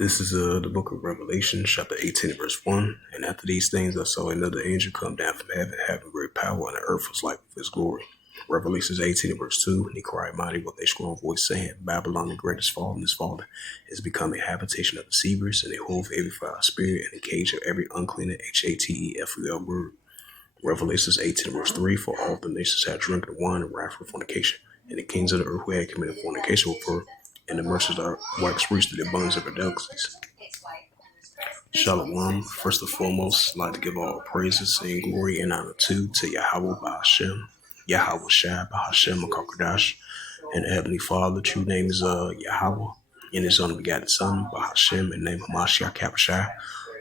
This is the book of Revelation, chapter 18, verse 1. And after these things, I saw another angel come down from heaven, having great power, and the earth was like with his glory. Revelation 18, verse 2. And he cried mighty with a strong voice, saying, Babylon the great is fallen, is become a habitation of deceivers, and a hole of every foul spirit, and a cage of every unclean HATEFUL word. Revelation 18, verse 3. For all the nations had drunk the wine and wrath of fornication, and the kings of the earth who had committed fornication with her, and the merchants of wax reached to the abundance of her delicacies. Shalom. First and foremost, I'd like to give all praises and glory and honor to Yahweh Ba'Hashem, Yahweh Shai Ba'Hashem Akakodash, and the Heavenly Father. True name is Yahweh, and His unbegotten Son Ba'Hashem, and name Hamashiach Kapashai.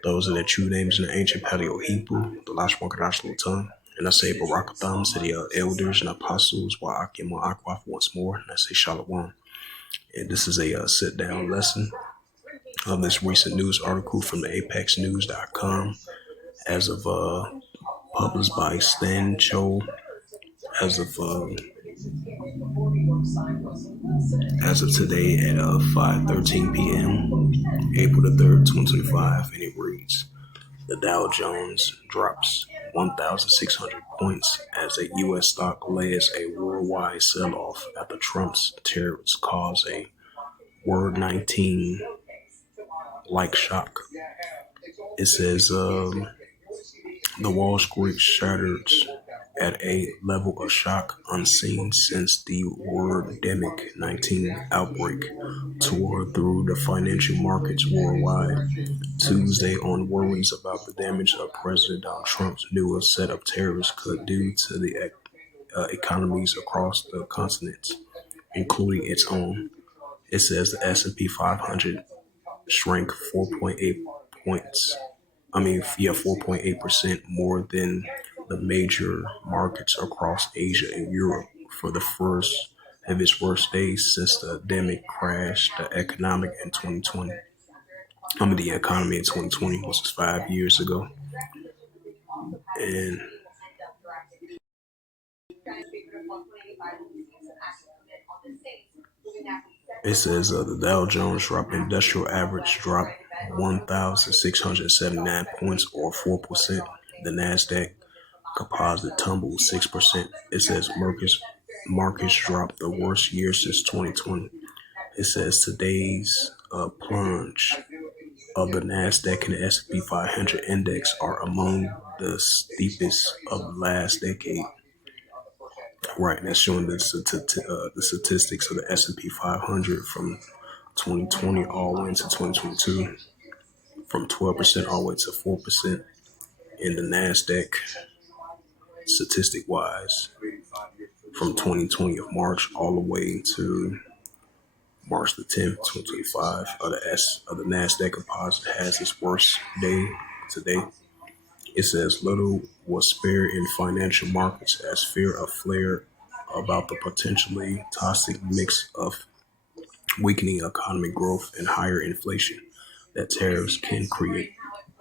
Those are the true names in the ancient Paleo Hebrew, the Lashon Kodash Lotan. And I say Barakatham to the elders and apostles, Wa'akim Wa'akwaf once more, and I say Shalom. And this is a sit-down lesson of this recent news article from the apexnews.com as of published by Stan Cho as of today at 5:13 p.m. April the 3rd, 2025, and it reads: the Dow Jones drops 1,600 points as a U.S. stock lays a worldwide sell-off after Trump's tariffs cause a Word 19 like shock. It says the Wall Street shattered at a level of shock unseen since the Word-demic 19 outbreak tore through the financial markets worldwide Tuesday on worries about the damage of President Donald Trump's newest set of tariffs could do to the economies across the continent, including its own. It says the S&P 500 shrank 4.8% more than the major markets across Asia and Europe for the first of its worst days since the pandemic crashed the economy in 2020. The economy in 2020, which was 5 years ago. And it says the Dow Jones industrial average dropped 1,679 points or 4%. The NASDAQ composite tumbled 6%. It says markets dropped the worst year since 2020. It says today's plunge of the NASDAQ and the S&P 500 index are among the steepest of the last decade. Right, that's showing the statistics of the S&P 500 from 2020 all the way into 2022, from 12% all the way to 4%. In the NASDAQ, statistic-wise, from 2020 of March all the way to March the 10th, 2025, of the NASDAQ composite has its worst day today. It says little was spared in financial markets as fear of flare about the potentially toxic mix of weakening economic growth and higher inflation that tariffs can create.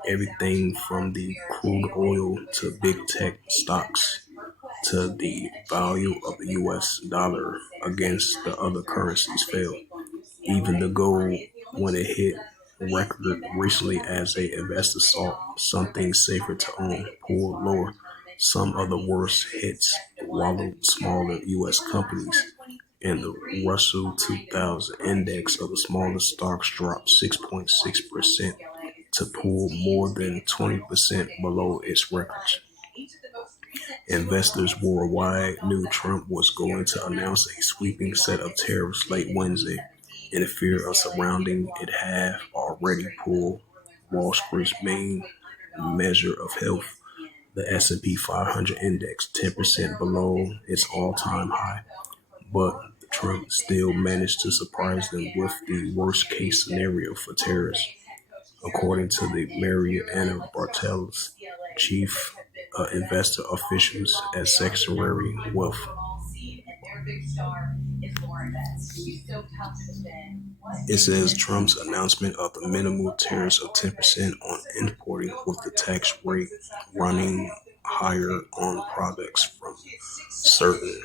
Everything from the crude oil to big tech stocks to the value of the U.S. dollar against the other currencies fell. Even the gold, when it hit record recently as a investor sought something safer to own, pulled lower. Some of the worst hits wallowed smaller U.S. companies, and the Russell 2000 index of the smallest stocks dropped 6.6% to pull more than 20% below its records. Investors worldwide knew Trump was going to announce a sweeping set of tariffs late Wednesday, and the fear of surrounding it had already pulled Wall Street's main measure of health, the S&P 500 index, 10% below its all-time high. But Trump still managed to surprise them with the worst-case scenario for tariffs, according to the Mariana Bartels, chief investor officials at Secretary Wealth. It says Trump's announcement of the minimal tariffs of 10% on importing, with the tax rate running higher on products from certain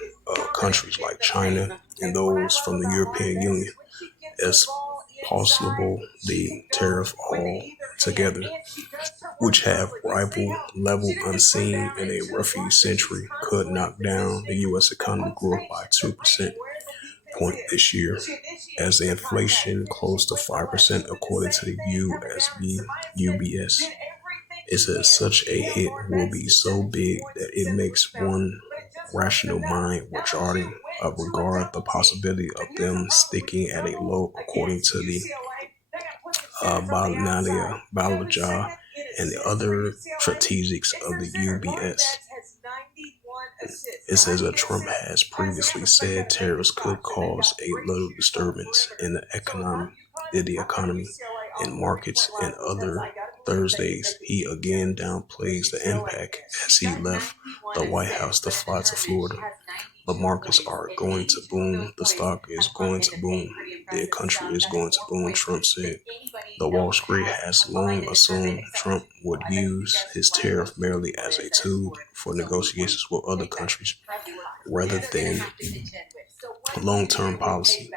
countries like China and those from the European Union, possible the tariff all together, which have rival level unseen in a roughly century, could knock down the U.S. economy growth by 2% point this year, as the inflation close to 5% according to the UBS. It says such a hit will be so big that it makes one rational mind regard the possibility of them sticking at a low, according to the Balaja and the other strategics of the UBS. It says that Trump has previously said tariffs could cause a little disturbance in the economy and markets, and other Thursdays he again downplays the impact as he left the White House to fly to Florida. The markets are going to boom. The stock is going to boom. The country is going to boom, Trump said. The Wall Street has long assumed Trump would use his tariff merely as a tool for negotiations with other countries rather than long-term policy.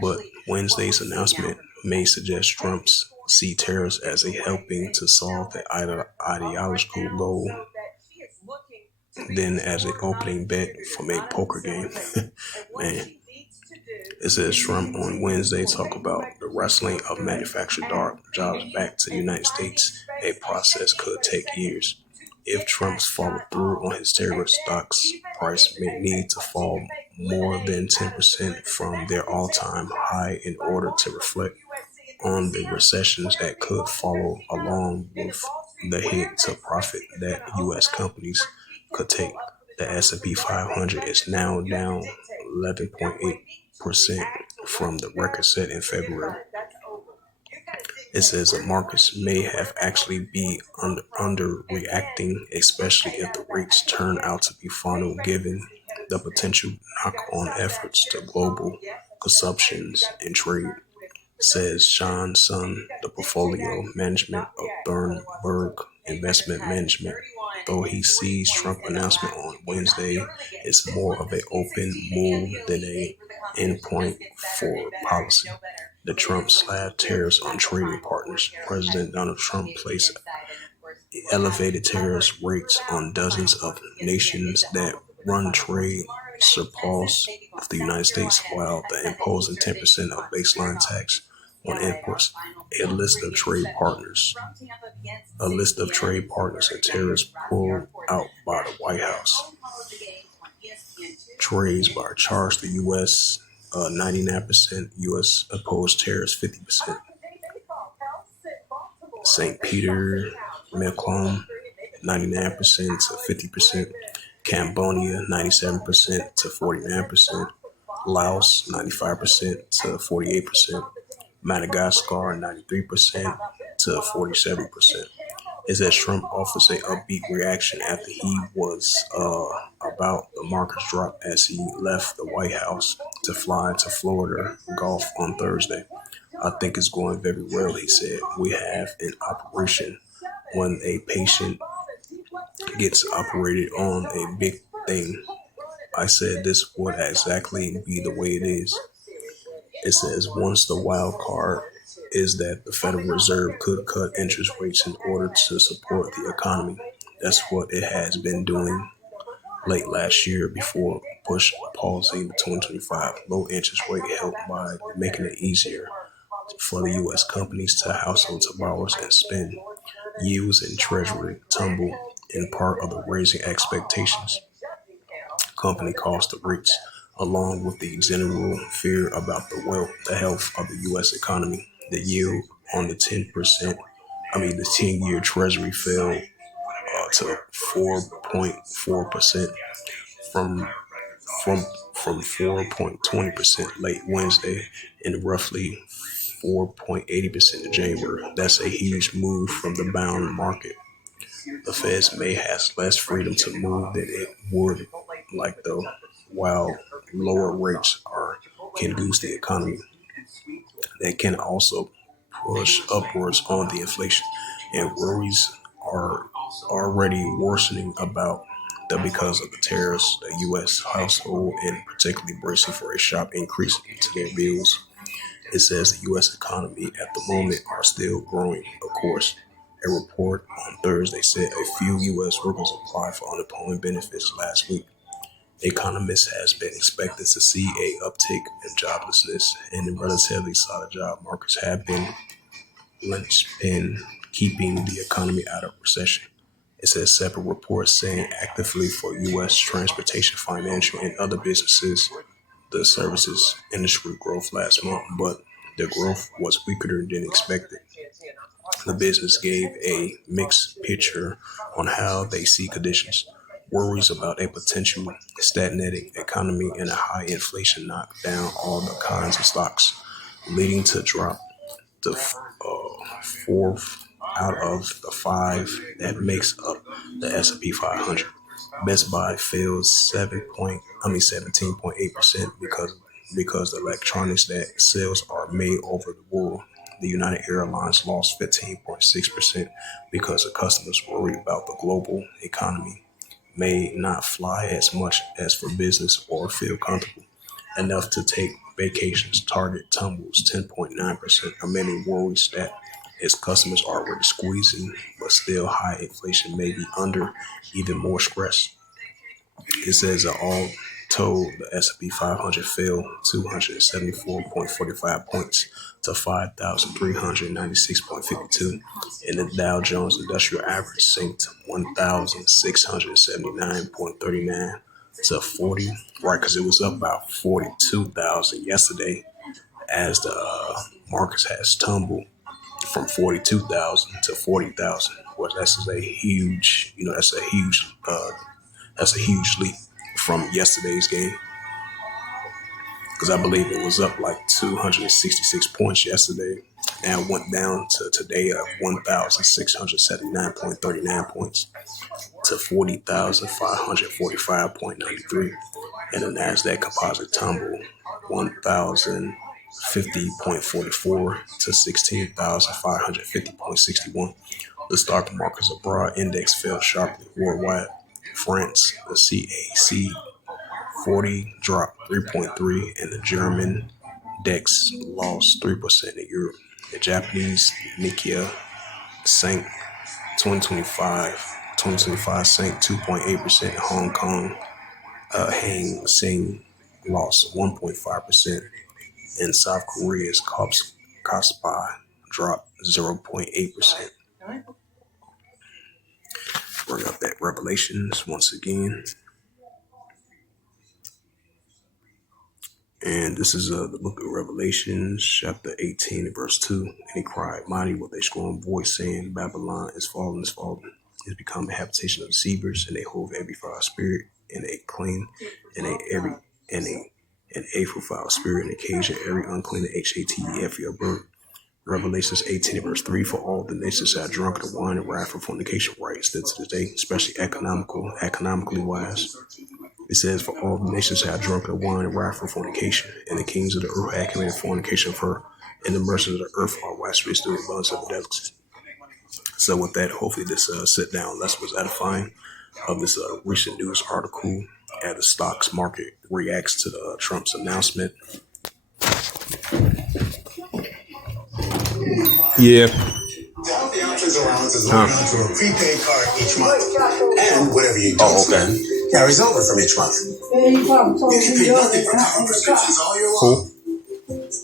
But Wednesday's announcement may suggest Trump's see tariffs as a helping to solve the ideological goal than as an opening bet from a poker game. Man. It says Trump on Wednesday talk about the wrestling of manufactured jobs back to the United States. A process could take years. If Trump's follow through on his tariff, stocks price may need to fall more than 10% from their all-time high in order to reflect on the recessions that could follow, along with the hit to profit that U.S. companies could take. The S&P 500 is now down 11.8% from the record set in February. It says the markets may have actually be underreacting, especially if the rates turn out to be final, given the potential knock-on efforts to global consumptions and trade, says Sean Sun, the portfolio management of Bernberg Investment Management. Though he sees Trump announcement on Wednesday is more of an open move than an endpoint for policy. The Trump slab tariffs on trading partners. President Donald Trump placed elevated tariffs rates on dozens of nations that run trade surplus of the United States, while the imposing 10% of baseline tax on imports. A list of trade partners and tariffs pulled out by the White House. Trades by charge the U.S. 99%, U.S. opposed tariffs 50%. St. Peter, Macomb, 99% to 50%. Cambodia, 97% to 49%. Laos, 95% to 48%. Madagascar, 93% to 47%. Is that Trump offers a upbeat reaction after he was about the markets drop as he left the White House to fly to Florida Gulf on Thursday. I think it's going very well, he said. We have an operation when a patient gets operated on a big thing. I said this would exactly be the way it is. It says once the wild card is that the Federal Reserve could cut interest rates in order to support the economy. That's what it has been doing late last year before push pausing the 2025 low interest rate helped by making it easier for the U.S. companies to households to borrow and spend. Yields in Treasury tumble in part of the raising expectations. Company cost of rates, along with the general fear about the health of the U.S. economy. The yield on the 10-year Treasury fell to 4.4% from 4.20% late Wednesday and roughly 4.80% in January. That's a huge move from the bond market. The Fed may have less freedom to move than it would like, though, while lower rates can boost the economy. They can also push upwards on the inflation, and worries are already worsening about that because of the tariffs. The U.S. household and particularly bracing for a sharp increase to their bills It says the U.S. economy at the moment are still growing, of course. A report on Thursday said a few U.S. workers applied for unemployment benefits last week. Economists has been expected to see a uptick in joblessness, and the relatively solid job markets have been linchpin keeping the economy out of recession. It says separate reports saying actively for U.S. transportation, financial, and other businesses, the services industry growth last month, but the growth was weaker than expected. The business gave a mixed picture on how they see conditions. Worries about a potential stagnating economy and a high inflation knocked down all the kinds of stocks, leading to drop the fourth out of the five that makes up the S&P 500. Best Buy fell 17.8% because the electronics that sales are made over the world. The United Airlines lost 15.6% because the customers worried about the global economy may not fly as much as for business or feel comfortable enough to take vacations. Target tumbles 10.9%, amid worries that its customers are already squeezing, but still high inflation may be under even more stress. It says that all told, the S&P 500 fell 274.45 points to 5,396.52, and the Dow Jones Industrial Average sank 1,679.39 to 40, right, because it was up about 42,000 yesterday as the markets has tumbled from 42,000 to 40,000. Well, that's a huge, that's a huge leap from yesterday's game, because I believe it was up like 266 points yesterday. Now it went down to today at 1,679.39 points to 40,545.93. And the NASDAQ composite tumbled 1,050.44 to 16,550.61. The stock market's abroad index fell sharply worldwide. France, the CAC 40 dropped 3.3, and the German DAX lost 3% in Europe. The Japanese Nikkei sank 2025 sank 2.8%. Hong Kong Hang Seng lost 1.5%, and South Korea's Kospi dropped 0.8%. Bring up that Revelations once again. And this is the book of Revelations, chapter 18, verse 2. And he cried mighty with a strong voice, saying, Babylon is fallen, is fallen. It's become a habitation of deceivers, and they hold every foul spirit, and a clean, and an eighth foul spirit, and occasion every unclean, HATEF, your bird. Revelations 18, verse 3, for all the nations have drunk the wine and wrath of fornication right still to this day, especially economically wise. It says, for all the nations have drunk the wine and wrath of fornication, and the kings of the earth have committed fornication of her, and the merchants of the earth are waxed rich through the abundance of the delicacies. So with that, hopefully this sit down lesson was edifying of this recent news article as the stocks market reacts to the Trump's announcement. Yeah. The healthy options allowance is loaded onto a prepaid card each month. And whatever you don't spend carries over from each month. You can pay nothing for common prescriptions all year long.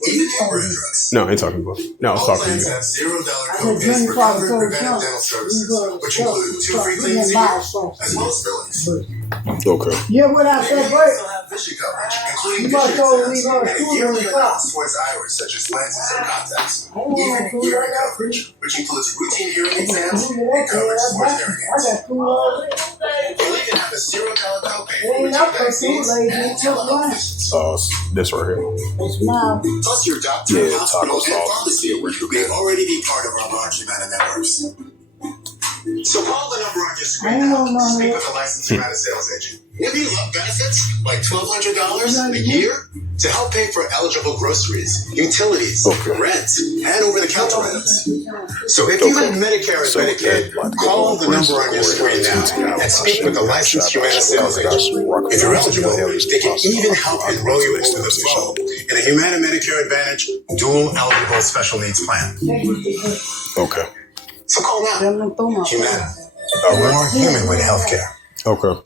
Even hamburger drugs. No, I ain't talking about. No, I was talking to you. Have $0 co-pays for covered preventive dental services, which include 2 free cleanings a year, as well as fillings. Okay. Yeah, what I said, but still have vision coverage, including vision exams, and a yearly allowance towards eyewear, such as lenses and contacts. Even hearing coverage, which includes routine hearing exams and coverage towards hearing aids. You'll even have a $0 copay for routine vaccines and telehealth visits. This right here. Plus your doctor, hospital, and pharmacy may already be part of our large amount of networks. So call the number on your screen now to speak with a licensed Humana sales agent. If you love benefits like $1,200 a year, to help pay for eligible groceries, utilities, rent, and over-the-counter items. So if you have Medicare and Medicaid, call the number on your screen now and speak with a licensed Humana sales agent. If you're eligible, they can even help enroll you over the phone in a Humana Medicare Advantage dual eligible special needs plan. Okay. So call now. Humana, a more human way to healthcare. Okay.